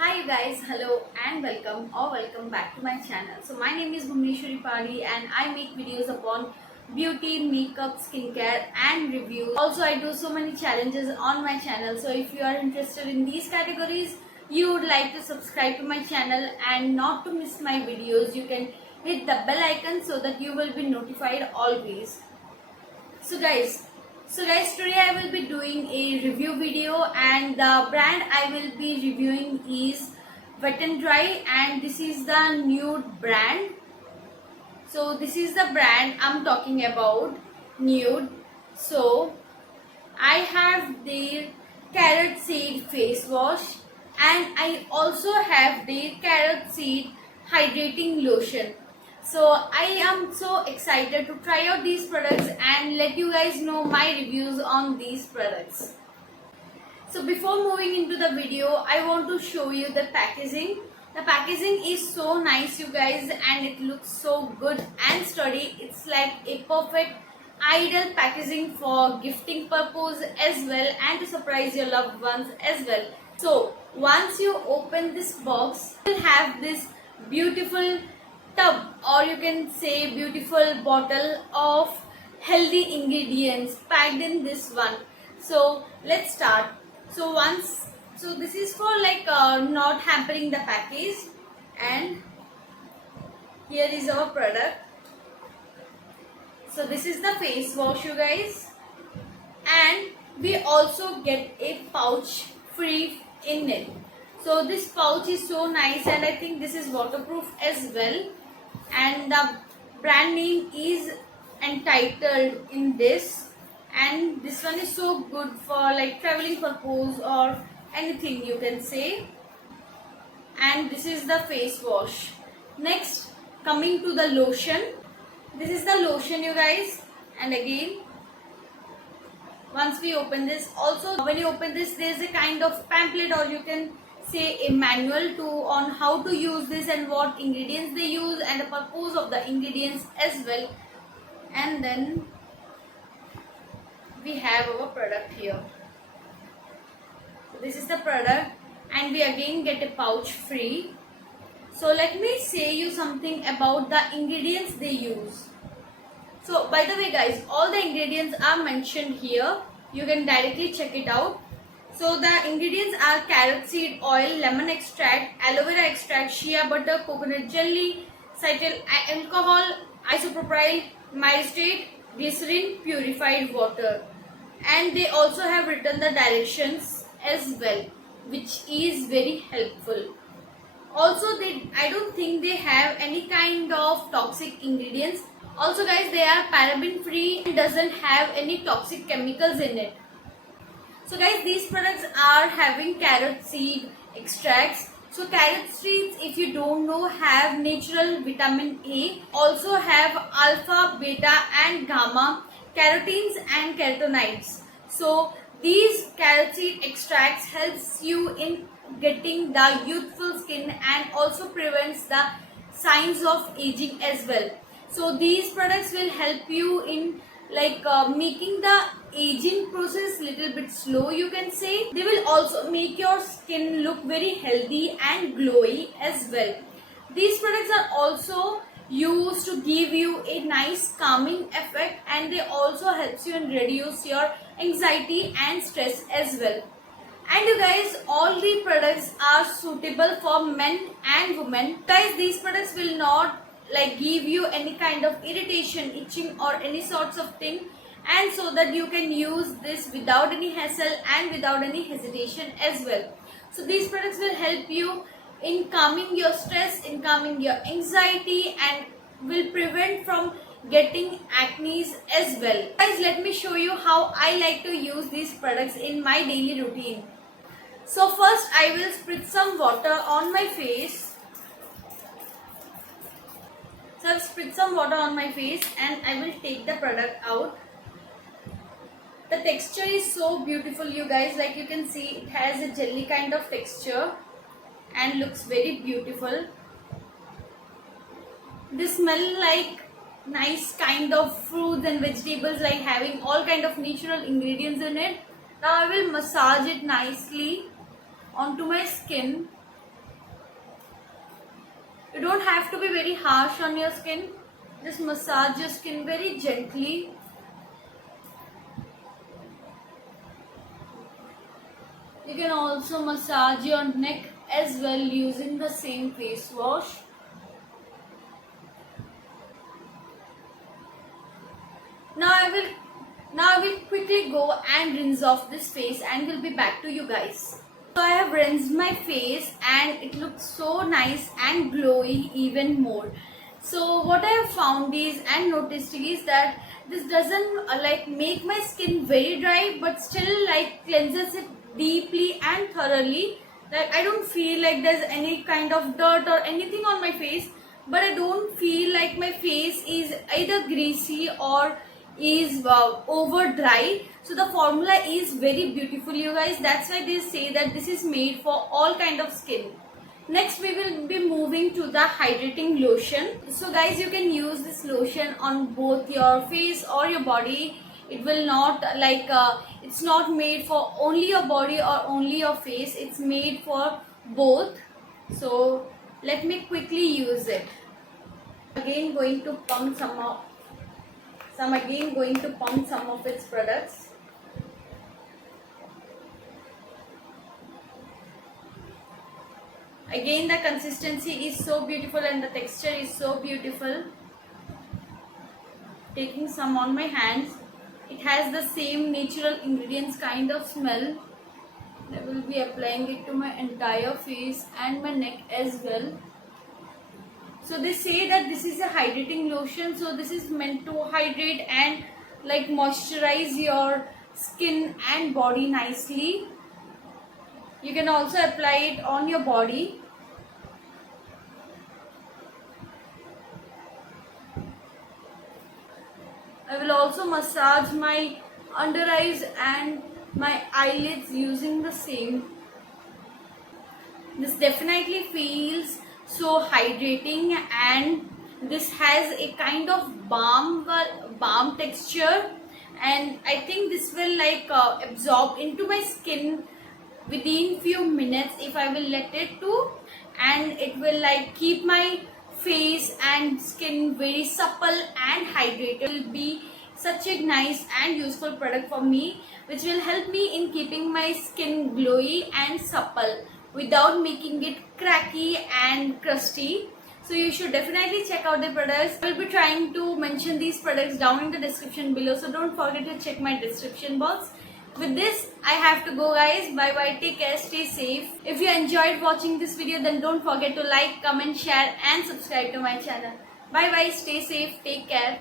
Hi guys, hello and welcome back to my channel. So my name is Bhuvneshwari Pali and I make videos upon beauty, makeup, skincare and reviews. Also I do so many challenges on my channel. So if you are interested in these categories, you would like to subscribe to my channel and not to miss my videos, you can hit the bell icon so that you will be notified always. So guys, today I will be doing a review video and the brand I will be reviewing is Wet n Dry and this is the nude brand. So this is the brand I'm talking about, nude. So I have their carrot seed face wash and I also have their carrot seed hydrating lotion. So I am so excited to try out these products and let you guys know my reviews on these products. So before moving into the video, I want to show you the packaging. The packaging is so nice, you guys, and it looks so good and sturdy. It's like a perfect ideal packaging for gifting purpose as well and to surprise your loved ones as well. So once you open this box, you will have this beautiful tub, or you can say beautiful bottle of healthy ingredients packed in this one. So let's start. So this is for like not hampering the package, and here is our product. So this is the face wash, you guys, and we also get a pouch free in it. So this pouch is so nice and I think this is waterproof as well, and the brand name is entitled in this, and this one is so good for like traveling purpose or anything you can say. And this is the face wash. Next, coming to the lotion, this is the lotion, you guys, and again once we open this, also when you open this there is a kind of pamphlet, or you can say a manual to on how to use this and what ingredients they use and the purpose of the ingredients as well. And then we have our product here. So this is the product and we again get a pouch free. So let me say you something about the ingredients they use. So by the way guys, all the ingredients are mentioned here. You can directly check it out. So the ingredients are carrot seed oil, lemon extract, aloe vera extract, shea butter, coconut jelly, cetyl alcohol, isopropyl myristate, glycerin, purified water. And they also have written the directions as well, which is very helpful. Also I don't think they have any kind of toxic ingredients. Also guys, they are paraben free and doesn't have any toxic chemicals in it. So guys, these products are having carrot seed extracts. So carrot seeds, if you don't know, have natural vitamin A, also have alpha, beta and gamma carotenes and carotenoids. So these carrot seed extracts helps you in getting the youthful skin and also prevents the signs of aging as well. So these products will help you in like making the aging process little bit slow, you can say. They will also make your skin look very healthy and glowy as well. These products are also used to give you a nice calming effect, and they also helps you in reduce your anxiety and stress as well. And you guys, all the products are suitable for men and women. Guys, these products will not like give you any kind of irritation, itching or any sorts of thing, and so that you can use this without any hassle and without any hesitation as well. So these products will help you in calming your stress, in calming your anxiety, and will prevent from getting acne as well. Guys, let me show you how I like to use these products in my daily routine. So first I will spritz some water on my face. So I've spritz some water on my face and I will take the product out. The texture is so beautiful, you guys. Like you can see, it has a jelly kind of texture and looks very beautiful. They smell like nice kind of fruits and vegetables, like having all kind of natural ingredients in it. Now I will massage it nicely onto my skin You don't have to be very harsh on your skin. Just massage your skin very gently. You can also massage your neck as well using the same face wash. Now I will quickly go and rinse off this face and will be back to you guys. So I have rinsed my face and it looks so nice and glowy even more. So what I have found is and noticed is that this doesn't like make my skin very dry, but still like cleanses it deeply and thoroughly. Like I don't feel like there's any kind of dirt or anything on my face, but I don't feel like my face is either greasy or is over dry. So the formula is very beautiful, you guys. That's why they say that this is made for all kind of skin. Next we will be moving to the hydrating lotion. So guys, you can use this lotion on both your face or your body. It will not like it's not made for only your body or only your face. It's made for both. So let me quickly use it. Again going to pump some of its products. Again, the consistency is so beautiful and the texture is so beautiful. Taking some on my hands, it has the same natural ingredients kind of smell. I will be applying it to my entire face and my neck as well. So they say that this is a hydrating lotion, so this is meant to hydrate and like moisturize your skin and body nicely. You can also apply it on your body. I will also massage my under eyes and my eyelids using the same. This definitely feels so hydrating and this has a kind of balm texture, and I think this will like absorb into my skin within few minutes if I will let it to, and it will like keep my face and skin very supple and hydrated. It will be such a nice and useful product for me, which will help me in keeping my skin glowy and supple without making it cracky and crusty. So you should definitely check out the products. I will be trying to mention these products down in the description below, so don't forget to check my description box. With this, I have to go guys. Bye bye, take care, stay safe. If you enjoyed watching this video, then don't forget to like, comment, share and subscribe to my channel. Bye bye, stay safe, take care.